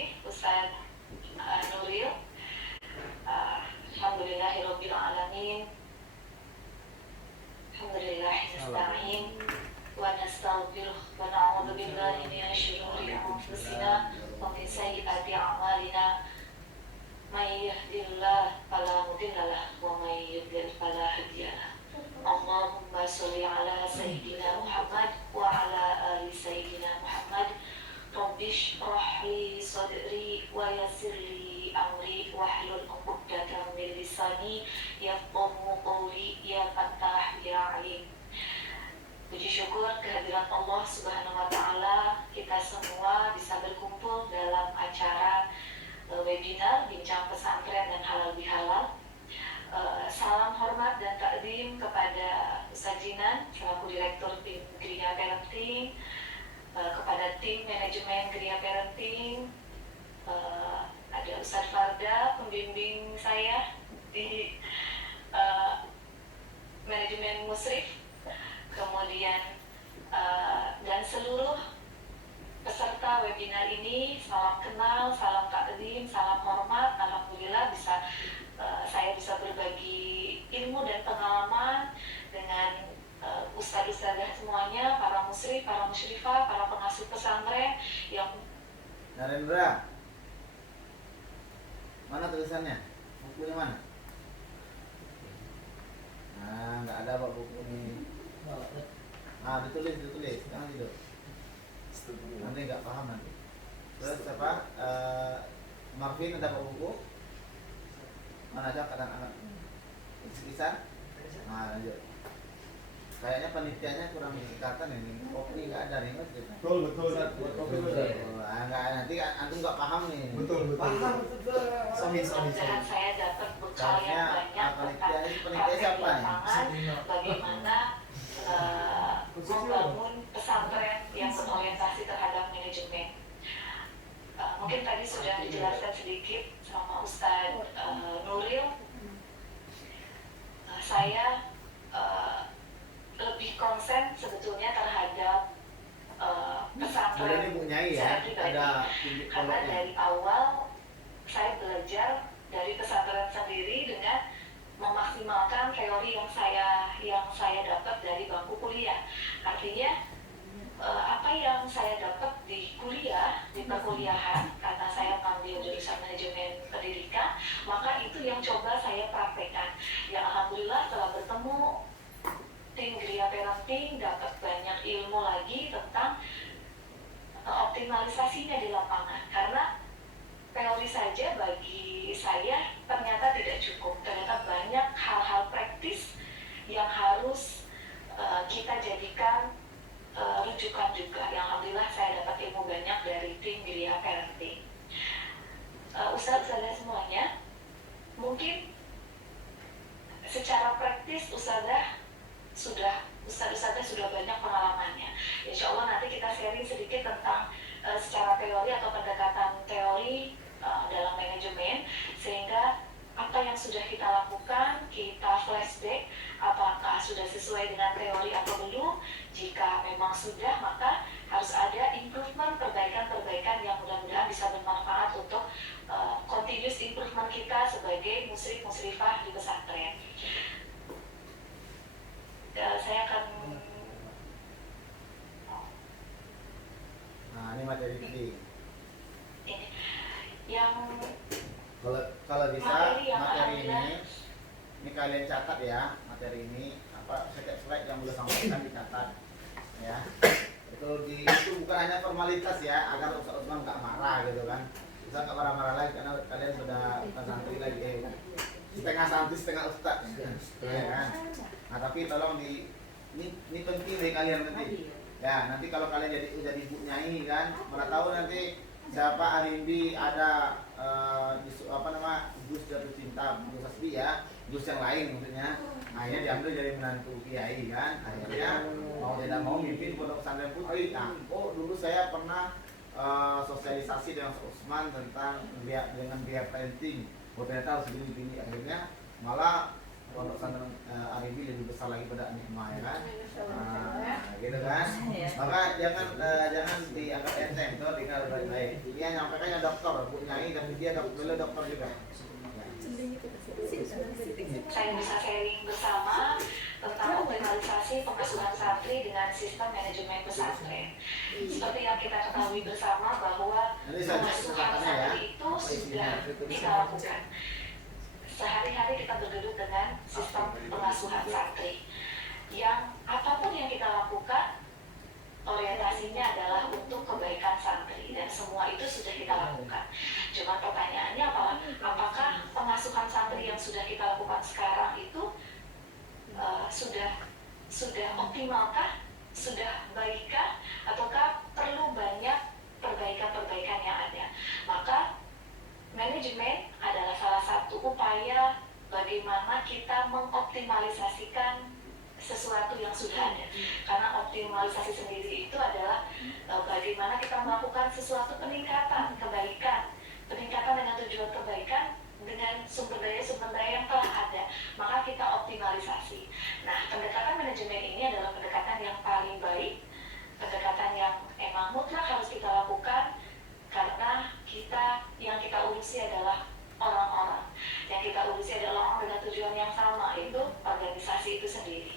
kasih Ustaz Nuril. Alhamdulillahirabbil alamin. Alhamdulillahi nasta'in wa nastaghfiruh wa na'udzu billahi minasy syururi anfusina wa min sayyiati a'malina. May yahdihillahu fala mudilla lahu wa may yudlil fala hadiya lahu. Allahumma sholli ala sayyidina Muhammad wa ala ali sayyidina Muhammad. Rabbi shrah li sadri wa yassir li amri wahlul 'uqdatam min lisani yafqahu qawli. Ya Fattah ya Alim. Puji syukur kehadiran Allah Subhanahu wa taala, kita semua bisa berkumpul dalam acara webinar Bincang Pesantren dan Halal Bihalal. Salam hormat dan takdim kepada Ustaz Jinan selaku Direktur Tim Gria Parenting, kepada tim manajemen Gria Parenting, ada Ustaz Farda pembimbing saya di manajemen musrif, kemudian dan seluruh peserta webinar ini. Salam kenal, salam takdim, salam hormat. Alhamdulillah saya bisa berbagi ilmu dan pengalaman dengan ustadz-ustadzah semuanya, para musrif, para musyrifah, para pengasuh pesantren yang Narendra, mana tulisannya? Bukunya mana? Nah, nggak ada pak buku ini. Ditulis, jangan tidur. Nanti nggak paham nanti. Terus apa? Marvin ada pak buku? Mana aja kadang-kadang kisah? Nah, lanjut. Kayaknya panitianya kurang kelihatan ini. Kopi nggak ada nih, Betul. Kopi betul. Nggak, nanti antum nggak paham nih. Betul. Paham betul. mudah-mudahan saya dapat bekal yang banyak tentang panitia siapa nih? bagaimana membangun pesantren yang berorientasi terhadap manajemen. Mungkin tadi sudah dijelaskan sedikit sama Ustaz Nuril. Saya lebih konsen sebetulnya terhadap pesantren saya pribadi, karena dari awal saya belajar dari pesantren sendiri dengan memaksimalkan teori yang saya dapat dari bangku kuliah. Artinya apa yang saya dapat di kuliah, di perkuliahan, karena saya mengambil jurusan manajemen pendidikan, maka itu yang coba saya praktekkan. Yang alhamdulillah telah bertemu tim Gria Parenting, dapat banyak ilmu lagi tentang optimalisasinya di lapangan. Karena teori saja bagi saya ternyata tidak cukup. Ternyata banyak hal-hal praktis yang harus kita jadikan rujukan juga. Yang alhamdulillah saya dapat ilmu banyak dari tim Gria Parenting. Ustadzah semuanya, mungkin secara praktis ustadzah sudah banyak pengalamannya. Insya Allah nanti kita sharing sedikit tentang secara teori atau pendekatan teori dalam manajemen, sehingga apa yang sudah kita lakukan, kita flashback apakah sudah sesuai dengan teori atau belum. Jika memang sudah, maka harus ada improvement, perbaikan-perbaikan yang mudah-mudahan bisa bermanfaat untuk continuous improvement kita sebagai musrif-musrifah di pesantren. Saya akan ini materi ini. Yang kalau bisa materi ini kalian catat ya, materi ini apa setiap slide yang boleh sampaikan dicatat ya. Itu bukan hanya formalitas ya, agar Ustaz Usman nggak marah gitu kan. Ustaz nggak marah-marah lagi karena kalian sudah santri lagi setengah santri setengah ustaz ya kan. Nah tapi tolong ini penting nih kalian nanti ya, nanti kalau kalian jadi ibu nyai kan, mana tahu nanti siapa Arimbi ada Gus jatuh cinta Gus Asbi ya, Gus yang lain maksudnya, akhirnya diambil jadi menantu kiai kan, akhirnya mau tidak mau mimpin pondok pesantren putri. Nah, dulu saya pernah sosialisasi dengan Usman tentang dengan biaya parenting, ternyata harus begini, akhirnya malah pondok pesantren Aribi lebih besar lagi pada Nikmah ya kan. Gitu kan. Maka jangan dianggap enteng tuh, dengar baik-baik. Dia nyampaikannya dokter, Bu Nyai, tapi dia dokter juga. Saya bisa sharing bersama tentang optimalisasi pengasuhan santri dengan sistem manajemen pesantren. Seperti yang kita ketahui bersama bahwa pengasuhan santri itu sudah kita lakukan. Sehari-hari kita bergelut dengan sistem pengasuhan santri. Yang apapun yang kita lakukan, orientasinya adalah untuk kebaikan santri dan semua itu sudah kita lakukan. Cuma pertanyaannya apakah pengasuhan santri yang sudah kita lakukan sekarang itu sudah optimalkah, sudah baikkah, ataukah perlu banyak perbaikan-perbaikan yang ada? Maka manajemen adalah salah satu upaya bagaimana kita mengoptimalisasikan sesuatu yang sudah ada. Karena optimalisasi sendiri itu adalah bagaimana kita melakukan sesuatu peningkatan dengan tujuan kebaikan dengan sumber daya yang telah ada, maka kita optimalisasi. Nah, pendekatan manajemen ini adalah pendekatan yang paling baik, pendekatan yang emang mutlak harus kita lakukan karena yang kita urusi adalah orang-orang, yang kita urusi adalah orang dengan tujuan yang sama, itu organisasi itu sendiri.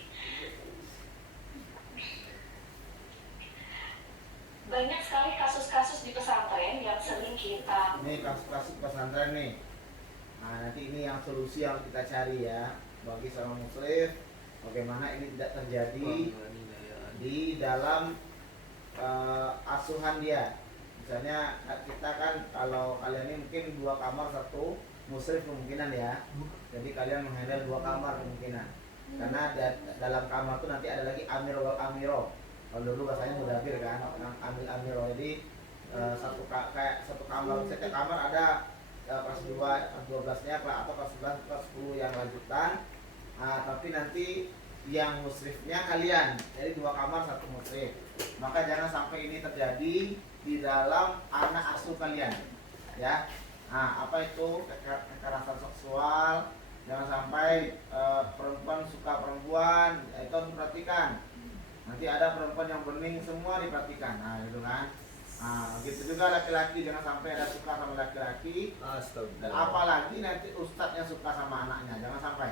Banyak sekali kasus-kasus di pesantren yang sering kita... Ini kasus-kasus pesantren nih. Nah, nanti ini yang solusi yang kita cari ya bagi seorang muslim, bagaimana ini tidak terjadi di dalam asuhan dia. Misalnya kita kan, kalau kalian ini mungkin 2 kamar 1 muslim kemungkinan ya. Jadi kalian menghandle 2 kamar kemungkinan. Karena dalam kamar itu nanti ada lagi amir wal amiro. Kalau dulu bahasanya mudabir kan, amil amiro. Jadi satu kamar, setiap kamar ada kelas 2, kelas 12-nya atau kelas 11, kelas 10 yang lanjutan. Tapi nanti yang musrifnya kalian, jadi 2 kamar 1 musrif. Maka jangan sampai ini terjadi di dalam anak asuh kalian, ya. Apa itu kekerasan seksual? Jangan sampai perempuan suka perempuan, itu harus diperhatikan. Nanti ada perempuan yang bening, semua diperhatikan. Gitu kan. Gitu juga laki-laki, jangan sampai ada suka sama laki-laki. Dan apalagi nanti ustadznya suka sama anaknya, jangan sampai,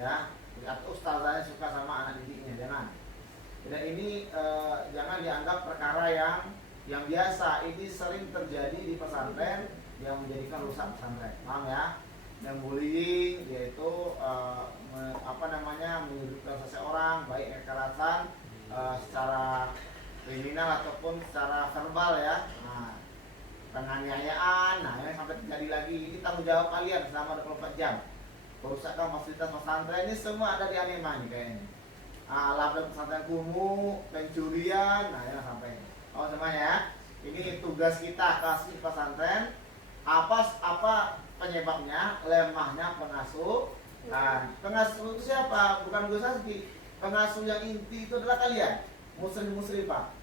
ya. Atau ustazahnya suka sama anak didiknya, jangan. Dan ini jangan dianggap perkara yang biasa. Ini sering terjadi di pesantren yang menjadikan rusak pesantren. Paham ya? Yang bullying, yaitu menyudutkan seseorang, baik kekerasan secara kriminal ataupun secara verbal ya. Penganiayaan, yang sampai terjadi lagi, ini tanggung jawab kalian selama 24 jam. Kerusakan fasilitas pesantren ini semua ada di Anima nih kayaknya. Label pesantren kumuh, pencurian, jangan sampai. Semuanya ya. Ini tugas kita kasih pesantren. Apa penyebabnya? Lemahnya pengasuh. Pengasuh itu siapa? Bukan Gus Hasbi. Pengasuh yang inti itu adalah kalian, muslim-muslimah.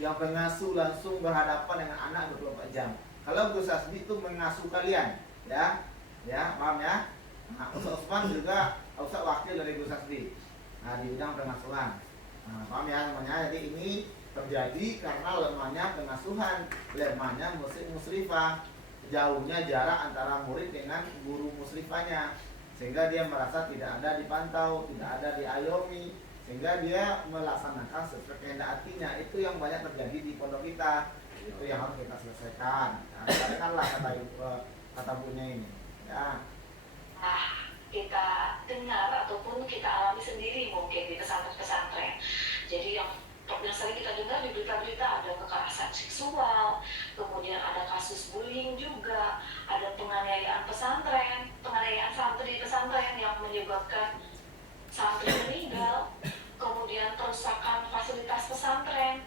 Yang pengasuh langsung berhadapan dengan anak 24 jam. Kalau Gus Hasbi itu mengasuh kalian, ya, paham ya? Ustaz Usman juga Ustaz wakil dari Gus Hasbi. Di bidang pengasuhan. Paham ya semuanya? Jadi ini terjadi karena lemahnya pengasuhan, lemahnya muslim-muslimah, jauhnya jarak antara murid dengan guru muslimahnya, sehingga dia merasa tidak ada dipantau, tidak ada diayomi, sehingga dia melaksanakan sesuai kehendak hatinya. Itu yang banyak terjadi di pondok kita. Itu yang harus kita selesaikan. Katakanlah kata bunya ini. Ya. Kita dengar ataupun kita alami sendiri mungkin di pesantren-pesantren. Jadi yang sering kita dengar di berita-berita ada kekerasan seksual, kemudian ada kasus bullying juga, ada penganiayaan santri di pesantren yang menyebabkan santri meninggal, kemudian kerusakan fasilitas pesantren,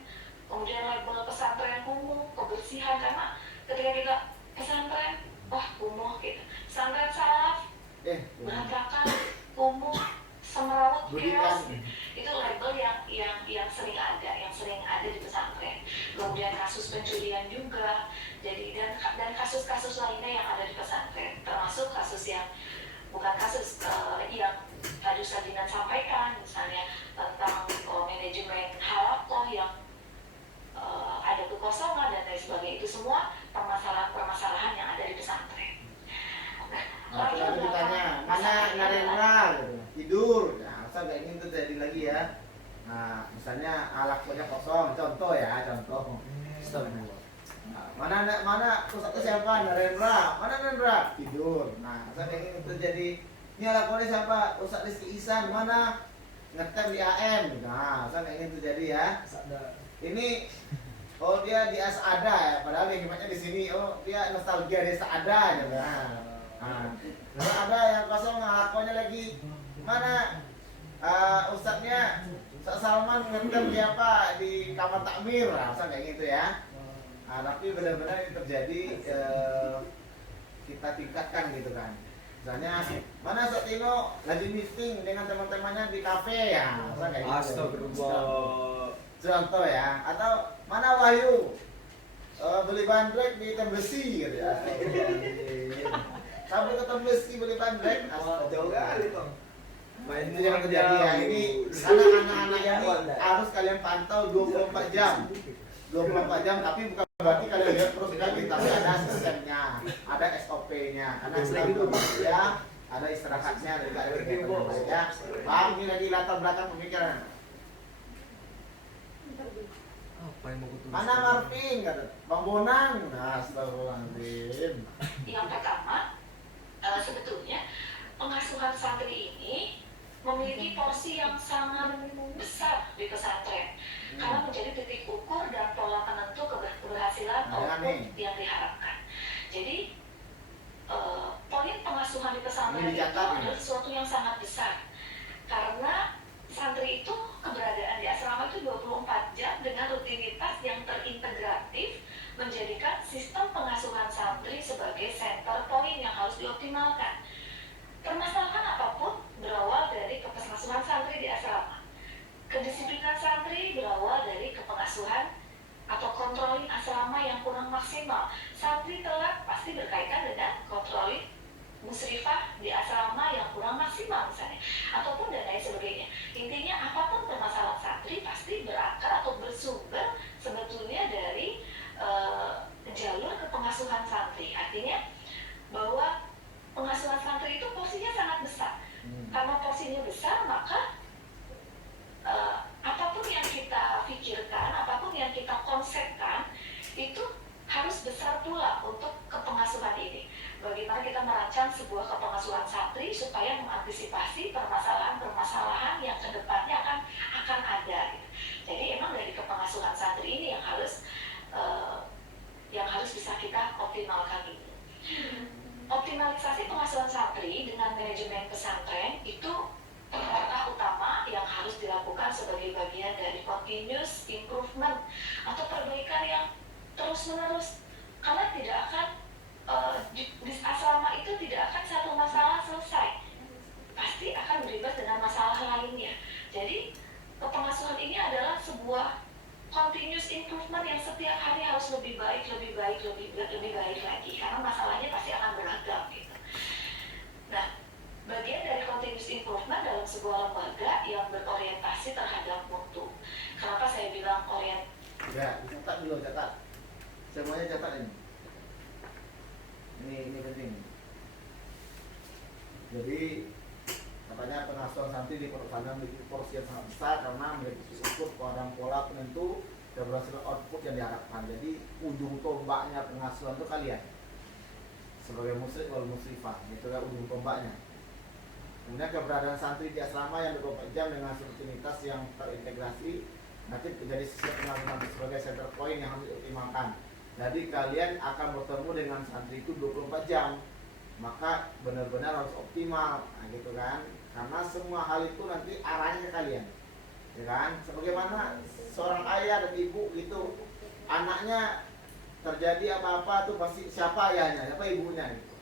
kemudian label pesantren kumuh, kebersihan, karena ketika kita pesantren, kumuh gitu, pesantren salaf, berantakan, kumuh, semerawut, chaos. Itu label yang sering ada di pesantren. Kemudian kasus pencurian juga, jadi dan kasus-kasus lainnya yang ada di pesantren, termasuk kasus yang bukan kasus yang tadi Ustaz Dinan sampaikan, misalnya tentang manajemen halakoh yang ada kekosongan dan lain sebagainya, itu semua permasalahan-permasalahan yang ada di pesantren. Nah, lalu ditanya, mana Narendra? Gitu. Tidur. Nah, asal nggak ingin terjadi lagi ya. Nah, misalnya halakohnya kosong, contoh ya, contoh. Nah, mana pusatnya siapa? Narendra. Mana Narendra? Tidur. Nah, asal nggak ingin terjadi. Ini halakohnya siapa? Ustaz Rizky Ihsan. Mana? Ngetem di AM. Nah, asal nggak ingin terjadi ya. Ini oh dia di Asada ya, padahal yang hebatnya di sini oh dia nostalgia di Asada ya. Nah, terus ada yang kosong halakohnya lagi mana ustadznya Ustaz Salman ngetem siapa di kamar takmir, nah, usah kayak gitu ya. Nah, tapi benar-benar ini terjadi kita tingkatkan gitu kan. Misalnya mana Ustaz Tino lagi meeting dengan teman-temannya di kafe ya, usah kayak gitu. Astagfirullah. Contoh ya, atau mana Wahyu beli bandrek di Tembesi gitu ya. Sampai ke Tembesi beli bandrek, Jauh kali Bang. itu jangan terjadi ya. Ini anak-anak ini harus kalian pantau 24 jam 24 jam, tapi bukan berarti kalian lihat terus lagi, tapi ada sistemnya, ada SOP-nya, karena selalu ya ada istirahatnya dan kegiatan ya. Bang, ini lagi latar belakang pemikiran. Apa yang mau kutulis? Mana Marvin? Kata Bang Bonang. Nah, astagfirullahaladzim. Yang pertama, sebetulnya pengasuhan santri ini memiliki porsi yang sangat besar di pesantren karena menjadi titik ukur dan pola penentu keberhasilan output yang diharapkan. Jadi poin pengasuhan di pesantren itu adalah sesuatu yang sangat besar karena santri itu keberadaan di asrama itu 24 jam dengan rutinitas yang terintegratif menjadikan sistem pengasuhan santri sebagai center point yang harus dioptimalkan. Permasalahan apapun berawal dari kepengasuhan santri di asrama. Kedisiplinan santri berawal dari kepengasuhan atau kontrolin asrama yang kurang maksimal. Santri telat pasti berkaitan dengan kontrolin musrifah di asrama yang kurang maksimal misalnya, ataupun dan lain sebagainya. Intinya apapun permasalahan santri pasti berakar atau bersumber sebetulnya dari jalur kepengasuhan santri. Artinya bahwa pengasuhan santri itu porsinya sangat besar. Karena porsinya besar, maka apapun yang kita pikirkan, apapun yang kita konsepkan itu harus besar pula untuk kepengasuhan ini. Bagaimana kita merancang sebuah kepengasuhan santri supaya mengantisipasi permasalahan-permasalahan yang kedepannya akan ada. Gitu. Jadi emang dari kepengasuhan santri ini yang harus bisa kita optimalkan itu. Optimalisasi pengasuhan santri dengan manajemen pesantren itu langkah utama yang harus dilakukan sebagai bagian dari continuous improvement atau perbaikan yang terus-menerus, karena tidak akan di asrama itu tidak akan satu masalah selesai, pasti akan berimbas dengan masalah lainnya. Jadi kepengasuhan ini adalah sebuah continuous improvement yang setiap hari harus lebih baik lagi, karena masalahnya pasti akan beragam gitu. Nah, bagian dari continuous improvement dalam sebuah lembaga yang berorientasi terhadap mutu. Kenapa saya bilang Ya, catat dulu, catat. Semuanya catat ini. Ini penting. Jadi katanya pengasuhan santri di Pondok memiliki porsi yang sangat besar karena memiliki ukur pola penentu keberhasilan output yang diharapkan. Jadi ujung tombaknya pengasuhan itu kalian sebagai musrik wal musrifah, itu kan ujung tombaknya. Kemudian keberadaan santri di asrama yang 24 jam dengan rutinitas yang terintegrasi nanti menjadi sistem pengasuhan sebagai center point yang harus dioptimalkan. Jadi kalian akan bertemu dengan santri itu 24 jam, maka benar-benar harus optimal, nah, gitu kan? Karena semua hal itu nanti arahnya ke kalian, ya kan? Sebagaimana seorang ayah dan ibu gitu, anaknya terjadi apa-apa tuh pasti siapa ayahnya, siapa ibunya gitu,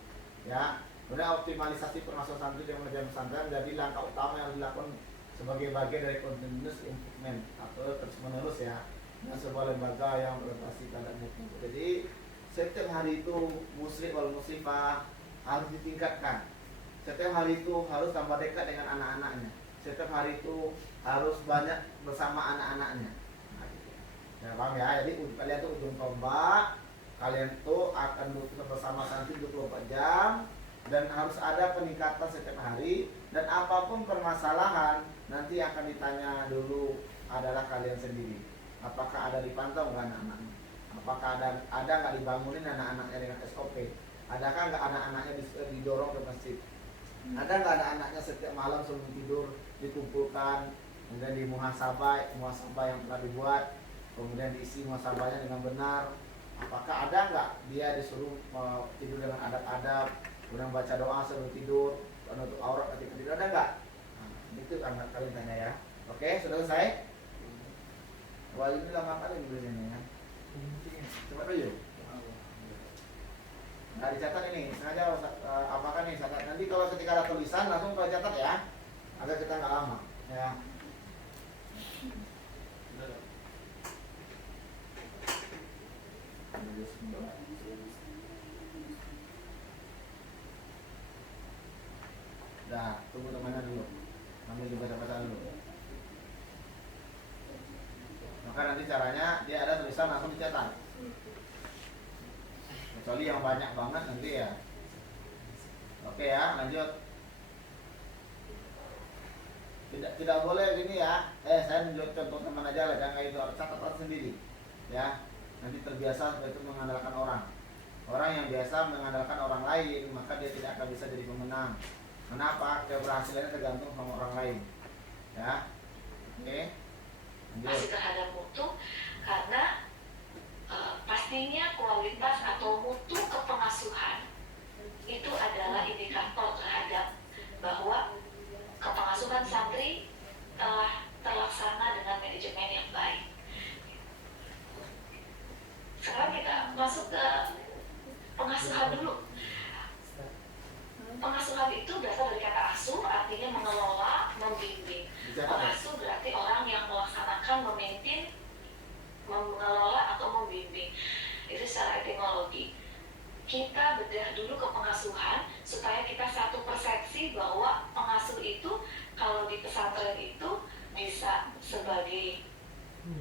ya. Kemudian optimalisasi pengasuhan santri dan manajemen pesantren jadi langkah utama yang dilakukan sebagai bagian dari continuous improvement atau terus-menerus ya. Sebuah lembaga yang berorientasi pada mutu. Jadi setiap hari itu musrik wal musrifah harus ditingkatkan setiap hari itu harus tambah dekat dengan anak-anaknya. Setiap hari itu harus banyak bersama anak-anaknya. Nah, gitu. Ya, paham ya? Jadi kalian tuh ujung tombak, kalian tuh akan bersama santri 24 jam dan harus ada peningkatan setiap hari, dan apapun permasalahan nanti akan ditanya dulu adalah kalian sendiri. Apakah ada dipantau nggak anak-anaknya? Apakah ada nggak dibangunin anak-anaknya dengan SOP? Adakah nggak anak-anaknya didorong ke masjid? Ada nggak anak-anaknya setiap malam sebelum tidur dikumpulkan, kemudian di muhasabah yang telah dibuat, kemudian diisi muhasabahnya dengan benar? Apakah ada nggak dia disuruh tidur dengan adab-adab, kemudian baca doa sebelum tidur, menutup aurat ketika tidur, ada nggak? Nah, itu anak kalian tanya ya. Oke, sudah selesai? Wah, ini lama kali ini ya. Cepat aja. Nah, dicatat ini, sengaja apakah nih catat. Nanti kalau ketika ada tulisan langsung kau catat ya, agar kita nggak lama. Ya. Dah, tunggu temannya dulu. Ambil juga baca dulu. Maka nanti caranya dia ada tulisan langsung dicetak. Kecuali yang banyak banget nanti ya. Oke ya, lanjut. Tidak boleh gini ya. Saya menunjuk contoh teman aja lah, jangan itu, catatan sendiri. Ya. Nanti terbiasa itu mengandalkan orang. Orang yang biasa mengandalkan orang lain, maka dia tidak akan bisa jadi pemenang. Kenapa? Keberhasilannya tergantung sama orang lain. Ya. Oke. Masih terhadap mutu, karena pastinya kualitas atau mutu kepengasuhan itu adalah indikator terhadap bahwa kepengasuhan santri telah terlaksana dengan manajemen yang baik. Sekarang kita masuk ke pengasuhan dulu. Pengasuhan itu berasal dari kata asuh, artinya mengelola, membimbing. Pengasuh berarti orang yang melaksanakan, memimpin, mengelola atau membimbing. Itu secara etimologi. Kita bedah dulu ke pengasuhan supaya kita satu persepsi bahwa pengasuh itu kalau di pesantren itu bisa sebagai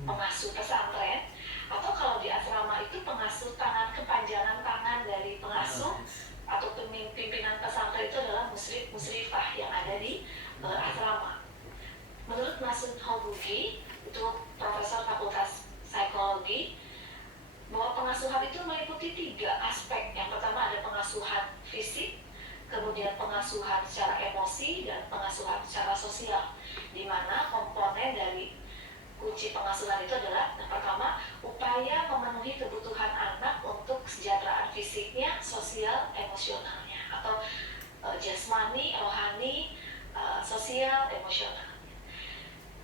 pengasuh pesantren, atau kalau di asrama itu pengasuh tangan, kepanjangan tangan dari pengasuh atau pimpinan pesantren itu adalah musrifah yang ada di asrama. Menurut Masun Hobugi, itu profesor fakultas psikologi, bahwa pengasuhan itu meliputi 3 aspek. Yang pertama ada pengasuhan fisik, kemudian pengasuhan secara emosi, dan pengasuhan secara sosial, di mana komponen dari kunci pengasuhan itu adalah yang pertama, upaya memenuhi kebutuhan anak untuk kesejahteraan fisiknya, sosial, emosionalnya, atau jasmani, rohani, sosial, emosional.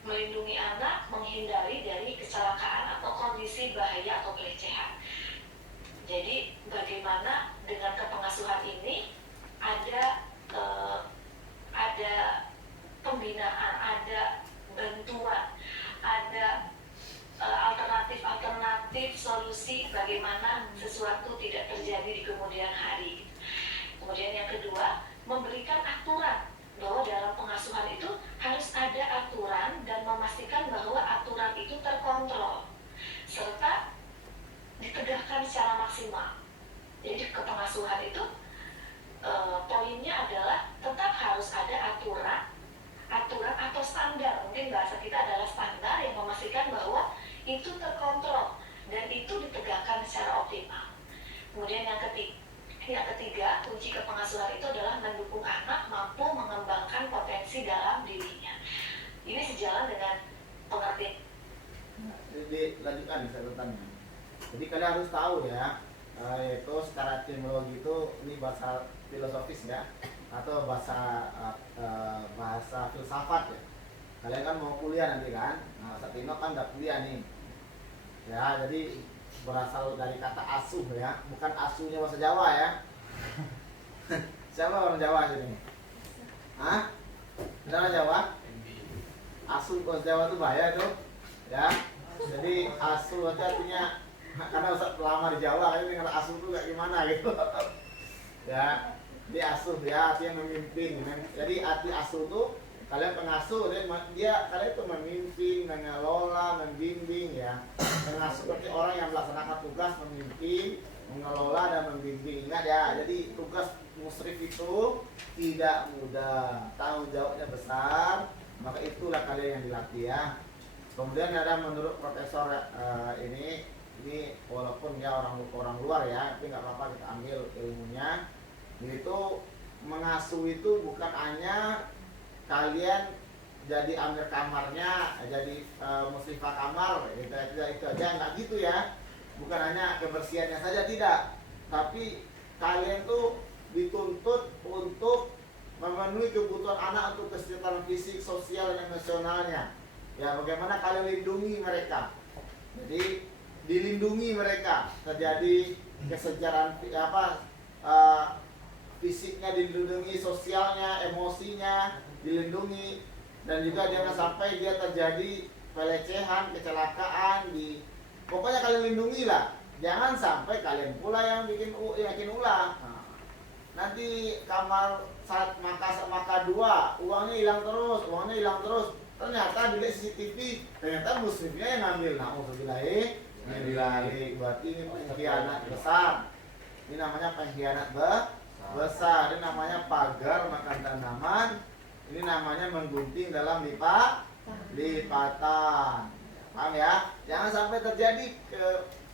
Melindungi anak, menghindari dari kecelakaan atau kondisi bahaya atau pelecehan. Jadi bagaimana dengan kepengasuhan ini ada pembinaan, ada bantuan, ada alternatif solusi bagaimana sesuatu tidak terjadi di kemudian hari. Kemudian yang kedua, memberikan aturan bahwa dalam pengasuhan itu harus ada aturan dan memastikan bahwa aturan itu terkontrol serta ditegakkan secara maksimal. Jadi kepengasuhan itu poinnya adalah tetap harus ada aturan atau standar, mungkin bahasa kita adalah standar yang memastikan bahwa itu terkontrol dan itu ditegakkan secara optimal. Kemudian yang ketiga, kunci kepengasuhan itu adalah mendukung anak mampu mengembangkan potensi dalam dirinya. Ini sejalan dengan pengertian. Nah, dilanjutkan catatannya. Jadi kalian harus tahu ya, yaitu secara etimologi itu ini bahasa filosofis ya, atau bahasa filsafat ya. Kalian kan mau kuliah nanti kan, nah Satino kan nggak kuliah nih. Ya, jadi berasal dari kata asuh ya, bukan asuhnya bahasa Jawa ya. Siapa orang Jawa sini? Hah? Orang Jawa? Asuh bahasa Jawa itu bahaya itu, ya. Jadi asuh itu artinya, karena Ustaz lama di Jawa, ini dengan asuh itu kayak gimana gitu. Ya, jadi asuh ya, artinya memimpin. Jadi arti asuh tuh kalian pengasuh, kalian itu memimpin, mengelola, membimbing ya. Pengasuh seperti orang yang melaksanakan tugas memimpin, mengelola dan membimbing. Ingat ya, jadi tugas musyrif itu tidak mudah, tanggung jawabnya besar, maka itulah kalian yang dilatih ya. Kemudian ada menurut Profesor ini walaupun dia orang luar ya, tapi nggak apa-apa kita ambil ilmunya. Itu mengasuh itu bukan hanya kalian jadi ambil kamarnya, jadi musyrifah kamar, itu aja, nggak gitu ya. Bukan hanya kebersihannya saja, tidak, tapi kalian tuh dituntut untuk memenuhi kebutuhan anak untuk kesehatan fisik, sosial, dan emosionalnya. Ya, bagaimana kalian lindungi mereka? Jadi dilindungi mereka, terjadi kesejahteraan fisiknya dilindungi, sosialnya, emosinya dilindungi, dan juga jangan sampai dia terjadi pelecehan, kecelakaan pokoknya kalian lindungi lah. Jangan sampai kalian pula yang bikin ulah. Nanti kamar saat maka 2 uangnya hilang terus. Ternyata dilihat CCTV, ternyata musyrifnya yang ngambil. Berarti ini pengkhianat besar. Ini namanya pengkhianat besar. Ini namanya pagar makan tanaman. Ini namanya menggunting dalam lipatan. Paham ya? Jangan sampai terjadi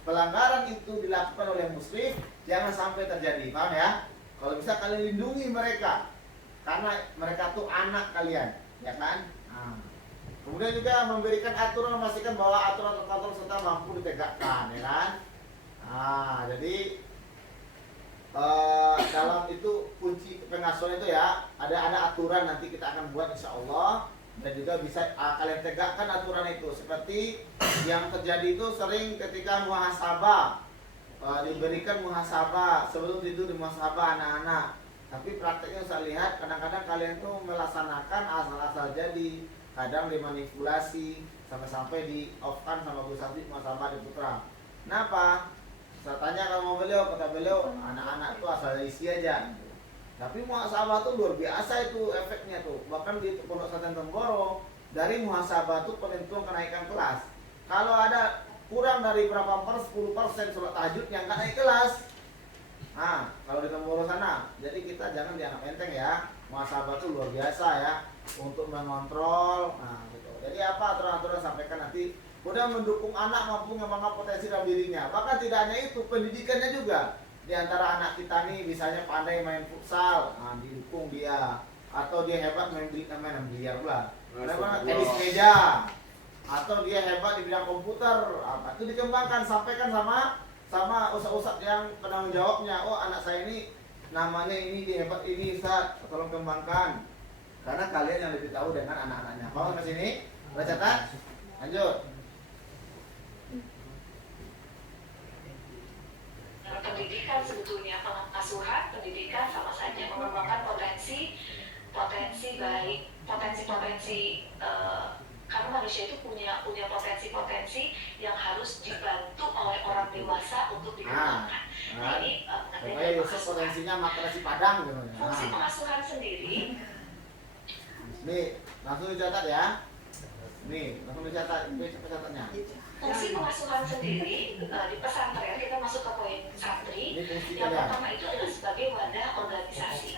pelanggaran itu dilakukan oleh musyrif. Jangan sampai terjadi. Paham ya? Kalau bisa kalian lindungi mereka, karena mereka tuh anak kalian, ya kan? Kemudian juga memberikan aturan, memastikan bahwa aturan terkontrol serta mampu ditegakkan, ya kan? Jadi dalam itu kunci pengasuhan itu ya, ada aturan nanti kita akan buat insya Allah, dan juga bisa kalian tegakkan aturan itu. Seperti yang terjadi itu sering ketika muhasabah, diberikan muhasabah sebelum tidur, di muhasabah anak-anak. Tapi prakteknya saya lihat kadang-kadang kalian tuh melaksanakan asal-asal jadi, kadang dimanipulasi sampai-sampai di off-kan sama Bu Santi muhasabah di Putra. Kenapa? Saya tanya sama beliau, kata beliau anak-anak itu asal isi aja. Tapi muhasabah tuh luar biasa itu efeknya tuh. Bahkan di Pondok Pesantren Temboro, dari muhasabah tuh penentuan kenaikan kelas. Kalau ada kurang dari berapa 10% sholat tahajud yang nggak naik kelas. Kalau di Temboro sana, jadi kita jangan dianggap enteng ya. Muhasabah tuh luar biasa ya untuk mengontrol. Gitu. Jadi apa aturan-aturan sampaikan nanti, udah mendukung anak mampu mengembangkan potensi dalam dirinya. Bahkan tidak hanya itu, pendidikannya juga. Di antara anak kita nih misalnya pandai main futsal, didukung dia. Atau dia hebat main biliar pula, tenis meja, atau dia hebat di bidang komputer, itu dikembangkan, sampaikan sama ustadz yang penanggung jawabnya. Oh, anak saya ini namanya ini, dia hebat ini, Ustaz, tolong kembangkan. Karena kalian yang lebih tahu dengan anak-anaknya. Paham ke sini? Udah catat? Lanjut. Pendidikan sebetulnya, pengasuhan pendidikan sama saja mengembangkan potensi baik, potensi karena manusia itu punya potensi yang harus dibantu oleh orang dewasa untuk dikembangkan. Ini katanya Yusuf potensinya makan nasi padang gitu. Fungsi pengasuhan sendiri. Nih, langsung dicatat ya. Nih, langsung dicatat, itu catatnya. Fungsi pengasuhan sendiri di pesantren, kita masuk ke poin santri. Yang pertama itu adalah sebagai wadah organisasi.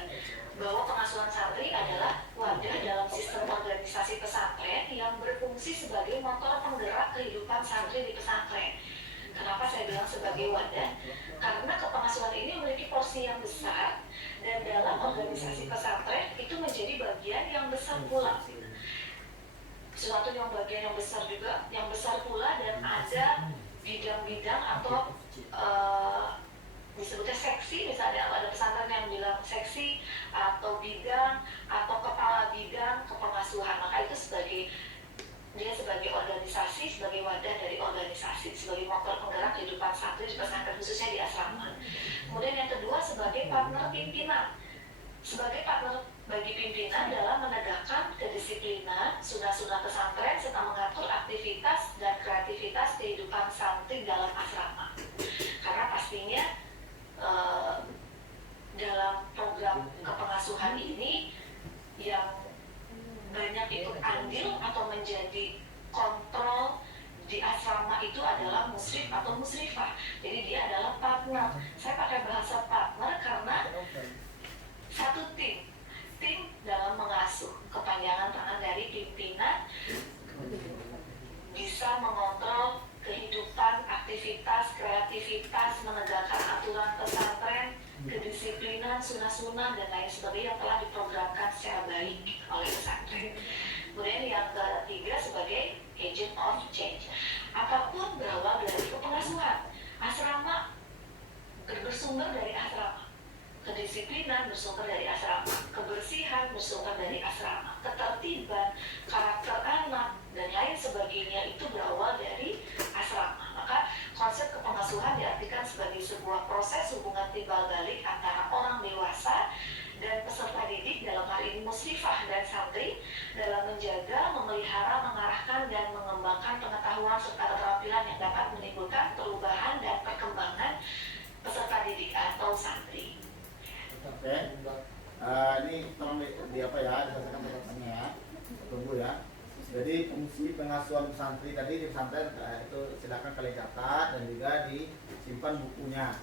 Bahwa pengasuhan santri adalah wadah dalam sistem organisasi pesantren yang berfungsi sebagai motor penggerak kehidupan santri di pesantren. Kenapa saya bilang sebagai wadah? Karena kepengasuhan ini memiliki porsi yang besar, dan dalam organisasi pesantren itu menjadi bagian yang besar pula. Suatu bagian yang besar juga, yang besar pula, dan ada bidang-bidang atau disebutnya seksi, misalnya ada pesantren yang bilang seksi atau bidang atau kepala bidang kepengasuhan. Maka itu dia sebagai organisasi, sebagai wadah dari organisasi, sebagai motor penggerak kehidupan santri di pesantren, khususnya di asrama. Kemudian yang kedua sebagai partner pimpinan. Sebagai partner bagi pimpinan dalam menegakkan kedisiplinan, sunah-sunah pesantren, serta mengatur aktivitas dan kreativitas kehidupan santri dalam asrama. Karena pastinya dalam program program kepengasuhan ini yang banyak ikut andil atau menjadi kontrol di asrama itu adalah musrif atau musrifah. Jadi dia adalah partner. Saya pakai bahasa partner karena satu tim dalam mengasuh, kepanjangan tangan dari pimpinan, bisa mengontrol kehidupan, aktivitas, kreativitas, menegakkan aturan pesantren, kedisiplinan, sunah-sunah, dan lain sebagainya yang telah diprogramkan secara baik oleh pesantren. Kemudian yang ketiga sebagai agent of change. Apapun berawal dari kepengasuhan. Asrama bersumber dari asrama. Kedisiplinan bersumber dari asrama. Kebersihan bersumber dari asrama. Ketertiban, karakter anak, dan lain sebagainya itu berawal dari asrama. Maka konsep kepengasuhan diartikan sebagai sebuah proses hubungan timbal balik antara orang dewasa dan peserta didik, dalam hal ini musrifah dan santri, dalam menjaga, memelihara, mengarahkan, dan mengembangkan pengetahuan serta keterampilan yang dapat menimbulkan perubahan dan perkembangan peserta didik atau santri. Oke. Ini tolong di apa ya, diselesaikan pertanyaannya ya. Tunggu ya. Jadi fungsi pengasuhan santri tadi di pesantren itu silakan kalian catat dan juga disimpan bukunya.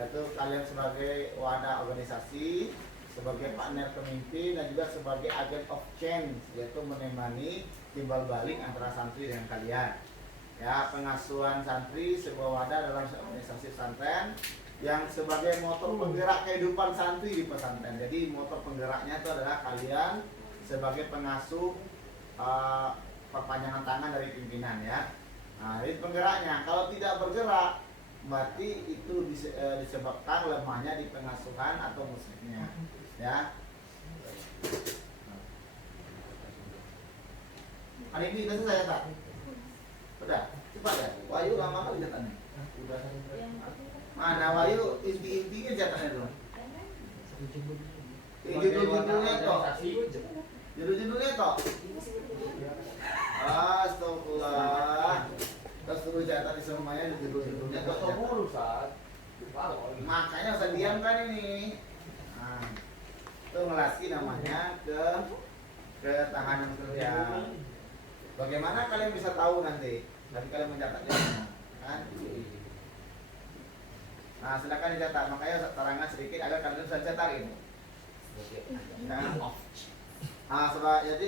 Yaitu kalian sebagai wadah organisasi, sebagai partner pemimpin, dan juga sebagai agent of change, yaitu menemani timbal balik antara santri dengan kalian. Ya, pengasuhan santri sebuah wadah dalam organisasi pesantren yang sebagai motor penggerak kehidupan santri di pesantren. Jadi motor penggeraknya itu adalah kalian sebagai pengasuh, perpanjangan tangan dari pimpinan ya. Nah, ini penggeraknya. Kalau tidak bergerak, berarti itu disebabkan lemahnya di pengasuhan atau musrifnya. Ya. Hari ini sudah selesai tak? Udah, cepat ya. Wahyu lama kali jatahnya. Udah. Mana Wahyu inti-intinya jatahnya dong. Judul-judulnya toh. Judul-judulnya toh. Astagfirullah. Terus suruh catat di semuanya judul-judulnya toh. Makanya usah diam kan ini. Nah, itu ngelatih namanya ketahanan kerja. Bagaimana kalian bisa tahu nanti kalian mencatatnya kan? Nah, silakan dicatat. Makanya terangkan sedikit agar kalian bisa catat ini. Nah, jadi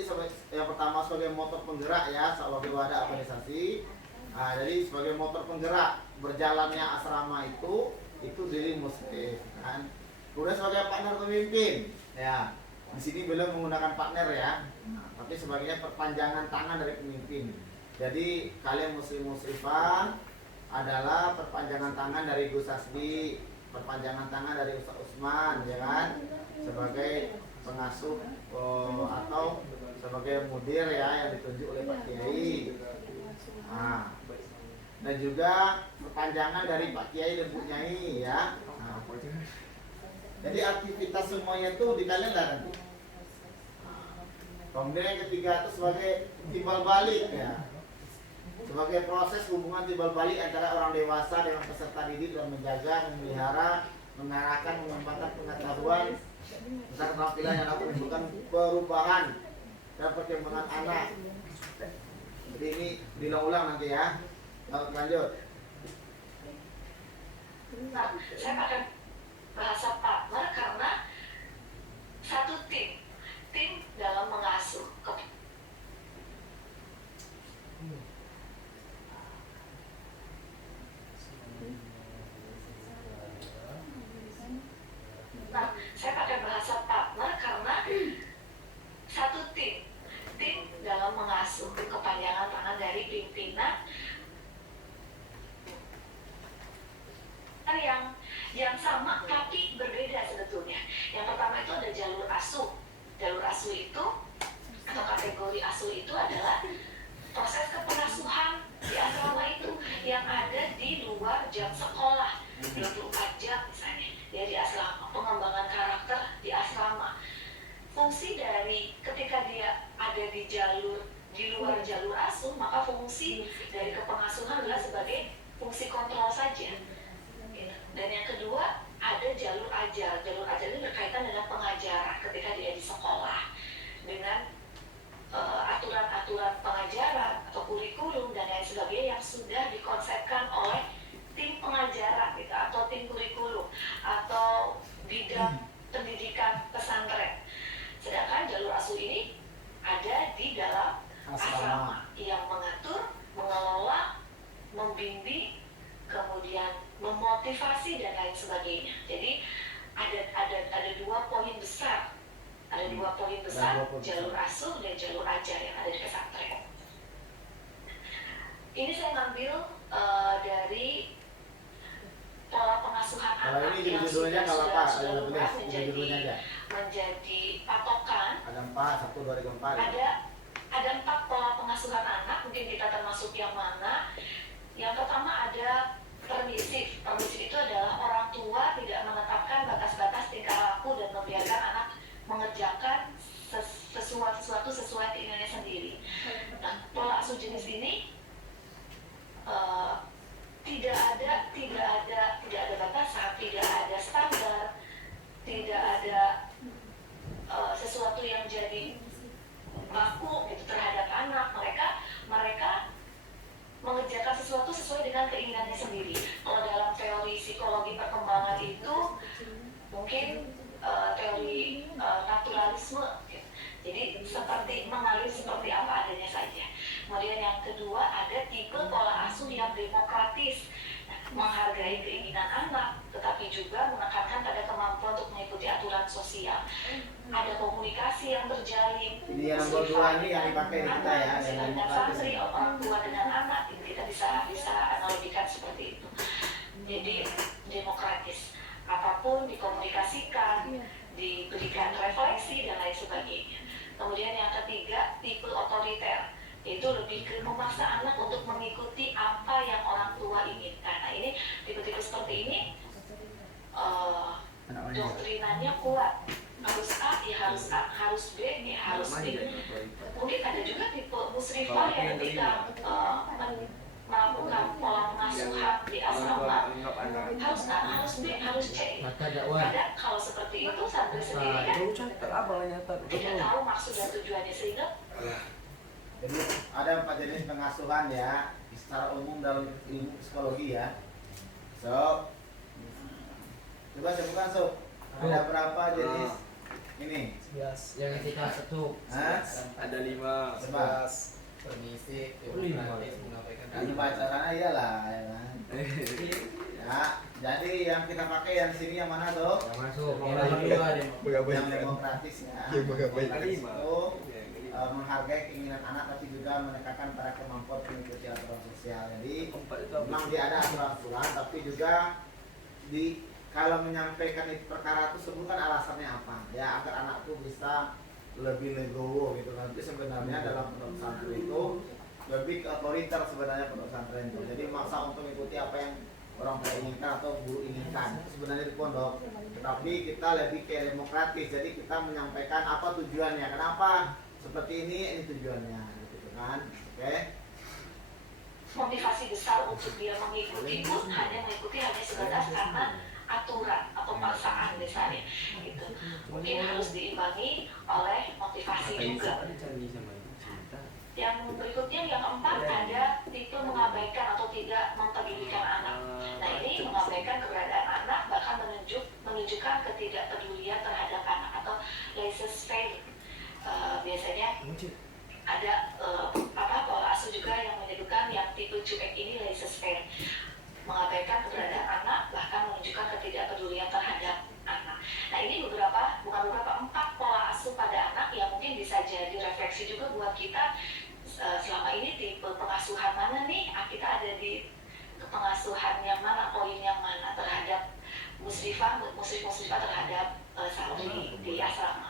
yang pertama sebagai motor penggerak ya, sebagai wadah organisasi. Nah, jadi sebagai motor penggerak berjalannya asrama itu diri musrif kan. Kemudian sebagai partner pemimpin ya. Di sini belum menggunakan partner ya. Nah, tapi sebagai perpanjangan tangan dari pemimpin. Jadi kalian musrifah adalah perpanjangan tangan dari Gus Asdi, perpanjangan tangan dari Ustaz Usman ya kan, sebagai pengasuh atau sebagai mudir ya yang ditunjuk oleh Pak Kiai. Nah, dan juga perpanjangan dari Pak Kiai dan Bu Nyai ya. Nah, jadi aktivitas semuanya itu di kalian lah nanti. Kemudian yang ketiga itu sebagai timbal balik ya, sebagai proses hubungan timbal balik antara orang dewasa dengan peserta didik dalam menjaga, memelihara, mengarahkan, mengembangkan pengetahuan serta keterampilan yang dapat menimbulkan perubahan dan perkembangan anak. Jadi ini diulang nanti ya. Lanjut. Nah, saya pakai bahasa partner karena satu tim dalam mengasuh. Nah, saya pakai bahasa partner karena satu tim dalam mengasuh, kepanjangan tangan dari pimpinan yang sama tapi berbeda sebetulnya. Yang pertama itu ada jalur asuh. Jalur asuh itu atau kategori asuh itu adalah proses kepengasuhan di asrama itu yang ada di luar jam sekolah 24 jam misalnya ya di asrama, pengembangan karakter di asrama. Fungsi dari ketika dia ada di luar jalur asuh, maka fungsi dari kepengasuhan adalah sebagai fungsi kontrol saja. Dan yang kedua ada jalur ajar. Jalur ajar ini berkaitan dengan program pendidikan pesantren. Sedangkan jalur asuh ini ada di dalam asrama yang mengatur, mengelola, membimbing, kemudian memotivasi dan lain sebagainya. Jadi ada dua poin besar, jalur asuh dan jalur ajar yang ada di pesantren. Ini saya ngambil dari pola pengasuhan anak yang sudah lumrah menjadi patokan. Ada 4, 1, 2, 3, 4. Ada 4 pola pengasuhan anak, mungkin kita termasuk yang mana. Yang pertama ada permisif. Permisif itu adalah orang tua tidak menetapkan batas-batas tingkah laku dan membiarkan anak mengerjakan sesuatu sesuai keinginannya sendiri. Nah, pola asuh jenis ini tidak ada batasan, tidak ada standar, tidak ada sesuatu yang jadi baku gitu terhadap anak. Mereka mengerjakan sesuatu sesuai dengan keinginannya sendiri. Kalau dalam teori psikologi perkembangan itu mungkin teori naturalisme gitu. Jadi mengalir seperti apa adanya saja. Kemudian yang kedua ada tipe pola asuh yang demokratis, menghargai keinginan anak, tetapi juga menekankan pada kemampuan untuk mengikuti aturan sosial. Ada komunikasi yang terjalin. Ini yang nomor 2 ini yang dipakai di kita ya, yang demokratis. Santri, orang tua dengan anak, kita bisa analogikan seperti itu. Jadi demokratis. Apapun dikomunikasikan, diberikan refleksi dan lain sebagainya. Kemudian yang ketiga, tipe otoriter, itu lebih ke memaksa anak untuk mengikuti apa yang orang tua inginkan. Nah ini tipe-tipe seperti ini doktrinannya kuat, harus A ya harus A, harus B ya harus B. Mungkin ada juga tipe musrifah yang ketika melakukan pola pengasuhan di asrama harus A, harus B, harus C. Kadang kalau seperti itu santri sendiri kan tidak tahu maksud dan tujuannya, sehingga jadi ada 4 jenis pengasuhan ya, secara umum dalam ilmu psikologi ya. So, coba sebutkan Sob, ada berapa jenis ini? 11. Yang kita satu. Ada 5. 11. Permisi, demokratis, mengabaikan. Ini baca sana iyalah ya kan. Ya, jadi yang kita pakai yang sini yang mana tuh? Yang masuk. Yang Yang demokratis ya. Itu menghargai keinginan anak tapi juga menekankan pada kemampuan mengikuti aturan sosial. Jadi memang dia ada aturan tapi juga kalau menyampaikan perkara itu sebutkan alasannya apa ya, agar anak itu bisa lebih legowo gitu. Nanti sebenarnya dalam pondok pesantren itu lebih ke otoriter sebenarnya pondok pesantren itu. Jadi maksa untuk mengikuti apa yang orang tua inginkan atau guru inginkan itu sebenarnya di pondok. Tetapi kita lebih ke demokratis. Jadi kita menyampaikan apa tujuannya, kenapa seperti ini tujuannya gitu kan. Oke. Motivasi besar untuk dia mengikuti pun hanya sebatas karena aturan atau paksaan misalnya gitu. Mungkin harus diimbangi oleh motivasi juga. Yang berikutnya yang keempat ada tipe mengabaikan atau tidak mempedulikan anak. Nah ini mengabaikan keberadaan anak, bahkan menunjukkan ketidakpedulian terhadap anak atau laissez-faire. Biasanya ada pola asuh juga yang menyebutkan yang tipe cuek ini laissez-faire, mengabaikan keberadaan anak, bahkan menunjukkan ketidakpedulian terhadap anak. Nah ini empat pola asuh pada anak yang mungkin bisa jadi refleksi juga buat kita. Selama ini tipe pengasuhan mana nih? Kita ada di pengasuhan yang mana, poin yang mana terhadap musrifah terhadap santri di asrama.